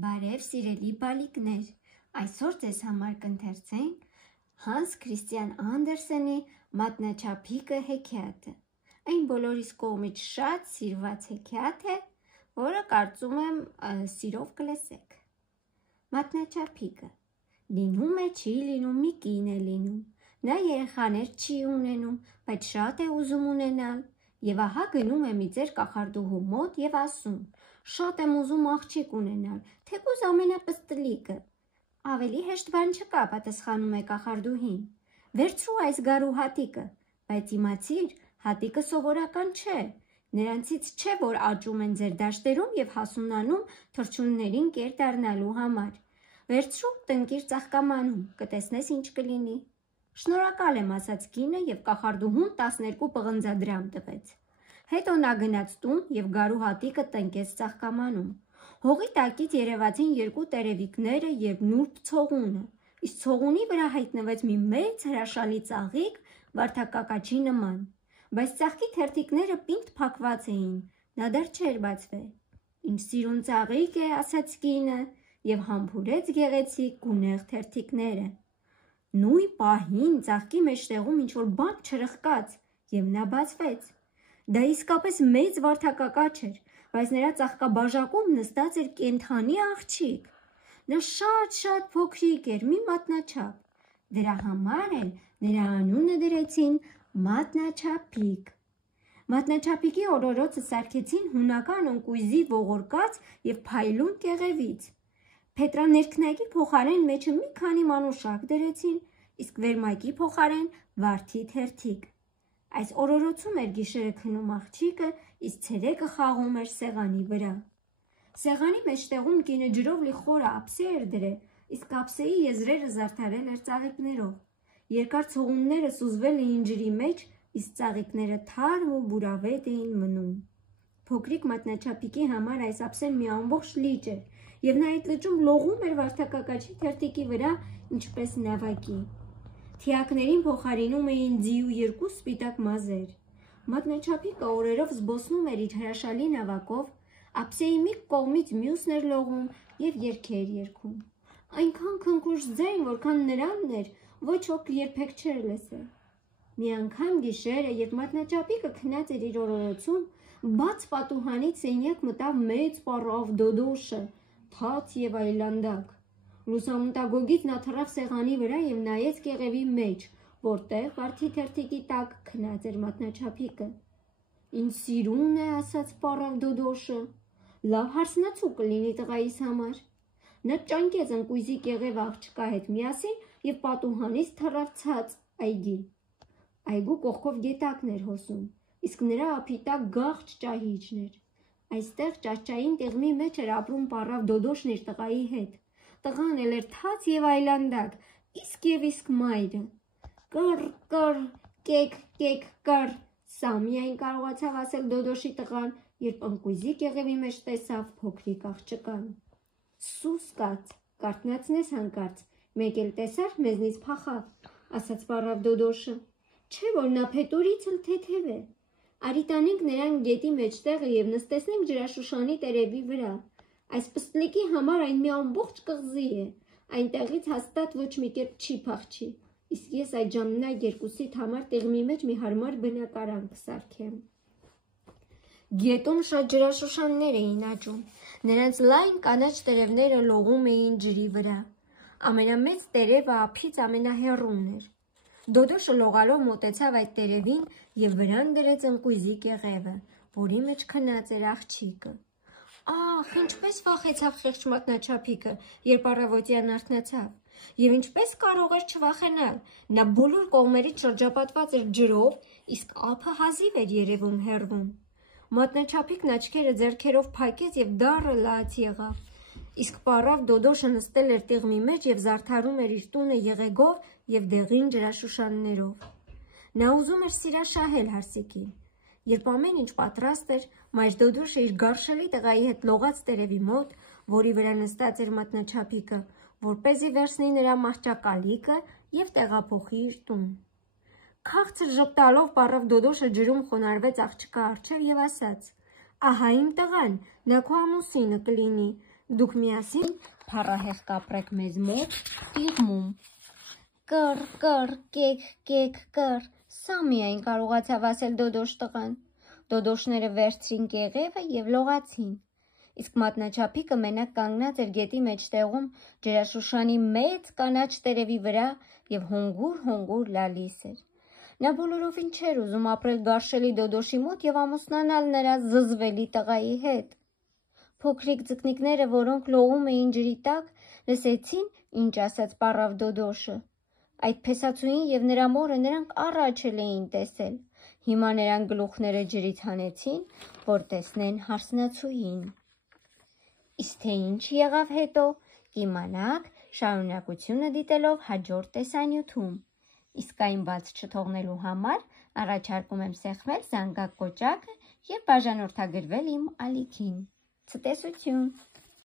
Բարև սիրելի բալիկներ, այսօր ձեզ համար կընթերցենք Հանս Քրիստիան Անդերսենի «Մատնաչափիկը» հեքիաթը։ Այն բոլորիս կողմից շատ սիրված հեքիաթ է, որը կարծում եմ սիրով կլսեք։ Մատնաչափիկը լինում է, չի լինում, մի կին է լինում։ Նա երեխաներ չի ունենում, բայց շատ է ուզում ունենալ, եւ ահա գնում է մի ծեր կախարդուհու մոտ եւ ասում. «Շատ եմ ուզում աղջիկ ունենալ, թեկուզ ամենապստլիկը»։ «Ավելի հեշտ բան չկա», պատասխանում է կախարդուհին։ «Վերցրու այս գարու հատիկը, բայց իմացիր, հատիկը սովորական չէ, նրանցից չէ, որ աճում են ձեր դաշտերում եւ հասունանում թռչուններին կեր դառնալու համար։ Վերցրու տնկիր ծաղկամանում, կտեսնես ինչ կլինի»։ «Շնորհակալ եմ», ասաց կինը եւ կախարդուհուն 12 պղնձադրամ տվեց։ Հետո նա գնաց տուն եւ գարու հատիկը տնկեց ծաղկամանում։ Հողի տակից երևացին երկու տերևիկները եւ նուրբ ցողունը, իսկ ցողունի վրա հայտնվեց մի մեծ հրաշալի ծաղիկ վարդակակաչի նման, բայց ծաղկի թերթիկները պինդ փակված էին, նա դեռ չէր բացվել։ «Ինչ սիրուն ծաղիկ է», ասաց կինը եւ համբուրեց գեղեցիկ գունեղ թերթիկները։ Նույն պահին ծաղկի մեջտեղում ինչ-որ բան չրխկաց եւ նա բացվեց։ Դա իսկապես մեծ վարդակակաչ էր, բայց նրա ծաղկաբաժակում նստած էր կենդանի աղջիկ։ Նա շատ փոքրիկ էր, մի մատնաչափ։ Դրա համար էլ նրա անունը դրեցին Մատնաչափիկ։ Մատնաչափիկի օրորոցը սարքեցին հունական ընկույզի ողորկած եւ փայլուն կեղևից։ Փետրաներկնակի փոխարեն մեջը մի քանի մանուշակ դրեցին, իսկ վերմակի փոխարեն վարդի թերթիկ։ Այս օրորոցում էր գիշերը քնում աղջիկը, իսկ ցերեկը խաղում էր սեղանի վրա։ Սեղանի մեջտեղում կինը ջրով լի խորը ափսե էր դրել, իսկ ափսեի եզրերը զարդարել էր ծաղիկներով։ Երկար ցողունները սուզվել էին ջրի մեջ, իսկ ծաղիկները թարմ ու բուրավետ էին մնում։ Փոքրիկ մատնաչափիկի համար այս ափսեն մի ամբողջ լիճ էր, եւ նա այդ լճում լողում էր վարդակակաչի թերթիկի վրա, ինչպես նավակի։ Թիակներին փոխարինում էին ձի ու երկու սպիտակ մազեր։ Մատնաչափիկը օրերով զբոսնում էր իր հրաշալի նավակով, ափսեի մի կողմից մյուսն էր լողում եւ երգեր երգում։ Այնքան քնքուշ ձայն, որքան նրանն էր, ոչ ոք երբեք չէր լսել։ Մի անգամ գիշերը, երբ մատնաչափիկը քնած էր իր օրորոցում, բաց պատուհանից սենյակ մտավ մեծ պառավ դոդոշը, թաց եւ այլանդակ։ Լուսամուտագոգից նա թռավ սեղանի վրա եւ նայեց կեղևի մեջ, որտեղ վարդի թերթիկի տակ քնած էր մատնաչափիկը։ «Ինչ սիրուն է», ասաց պառավ դոդոշը։ «Լավ հարսնացու կլինի տղայիս համար»։ Նա ճանկեց ընկույզի կեղևը աղջկա հետ միասին եւ պատուհանից թռավ ցած այգի։ Այգու կողքով գետակն էր հոսում, իսկ նրա ափի տակ գաղջ ճահիճն էր։ Այստեղ ճահճային տեղմի մեջ էր ապրում պառավ դոդոշն իր տղայի հետ։ Տղան էլ էր թաց եւ այլանդակ, իսկ մայրը։ Կռ, կեկ, կռ, սա միայն կարողացավ ասել դոդոշի տղան, երբ ընկույզի կեղևի մեջ տեսավ փոքրիկ աղջկան։ «Սուս կաց, կարթնացնես հանկարծ, մեկ էլ տեսար, մեզնից փախավ», ասաց պառավ դոդոշը։ «Չէ՞ որ նա փետուրից էլ թեթև է։ Արի տանենք նրան գետի մեջտեղը եւ նստեցնենք ջրաշուշանի տերևի վրա։ Այս պստլիկի համար այն մի ամբողջ կղզի է, այնտեղից հաստատ ոչ մի կերպ չի փախչի, իսկ ես այդ ժամանակ երկուսիդ համար տեղմի մեջ մի հարմար բնակարան կսարքեմ»։ Գետում շատ ջրաշուշաններ էին աճում, նրանց լայն կանաչ տերևները լողում էին ջրի վրա։ Ամենամեծ տերևը ափից ամենահեռուն էր։ Դոդոշը լողալով մոտեցավ այդ տերևին եւ վրան դրեց ընկույզի կեղևը, որի մեջ քնած էր աղջիկը։ Ահ, ինչպես վախեցավ խեղճ մատնաչափիկը, երբ առավոտյան արթնացավ։ Եվ ինչպես կարող էր չվախենալ, նա բոլոր կողմերից շրջապատված էր ջրով, իսկ ափը հազիվ էր երևում հեռվում։ Մատնաչափիկն աչքերը ձեռքերով փակեց եւ դառը լաց եղավ, իսկ պառավ դոդոշը նստել էր տեղմի մեջ եւ զարդարում էր իր տունը եղեգով եւ դեղին ջրաշուշաններով։ Նա ուզում էր սիրաշահել հարսիկին։ Երբ ամեն ինչ պատրաստ էր, մայր դոդոշը իր գարշելի տղայի հետ լողաց տերևի մոտ, որի վրա նստած էր մատնաչափիկը, որպեսզի վերցնի նրա մահճակալիկը եւ տեղափոխի իր տուն։ Քաղցր ժպտալով պառավ դոդոշը ջրում խոնարհվեց աղջկա առջև եւ ասաց. «Ահա իմ տղան, նա քո ամուսինը կլինի, Դուք միասին փառահեղ կապրեք մեզ մոտ տիղմում։ Կռ, կռ, կեկ, կեկ, կռ, սա միայն կարողացավ ասել Դոդոշ տղան։ Դոդոշները վերցրին կեղևը և լողացին։ Իսկ մատնաչափիկը մենակ կանգնած էր գետի մեջտեղում ջրաշուշանի մեծ կանաչ տերևի վրա և հունգուր լալիս էր։ Նա բոլորովին չէր ուզում ապրել գարշելի Դոդոշի մոտ և ամուսնանալ նրա զզվելի տղայի հետ։ Փոքրիկ ձկնիկները, որոնք լողում էին ջրի տակ, լսեցին, ինչ ասաց պառավ Դոդոշը։ Այդ փեսացուին և նրա մորը նրանք առաջ էին տեսել։ Հիմա նրանք գլուխները ջրից հանեցին, որ տեսնեն հարսնացուին։ Իսկ թե ինչ եղավ հետո, կիմանաք շարունակությունը դիտելով հաջորդ տեսանյութում։ Իսկ այն բաց չթողնելու համար առաջարկում եմ սեղմել զանգակ կոճակը և բաժանորդագրվել իմ ալիքին։ Ցտեսություն։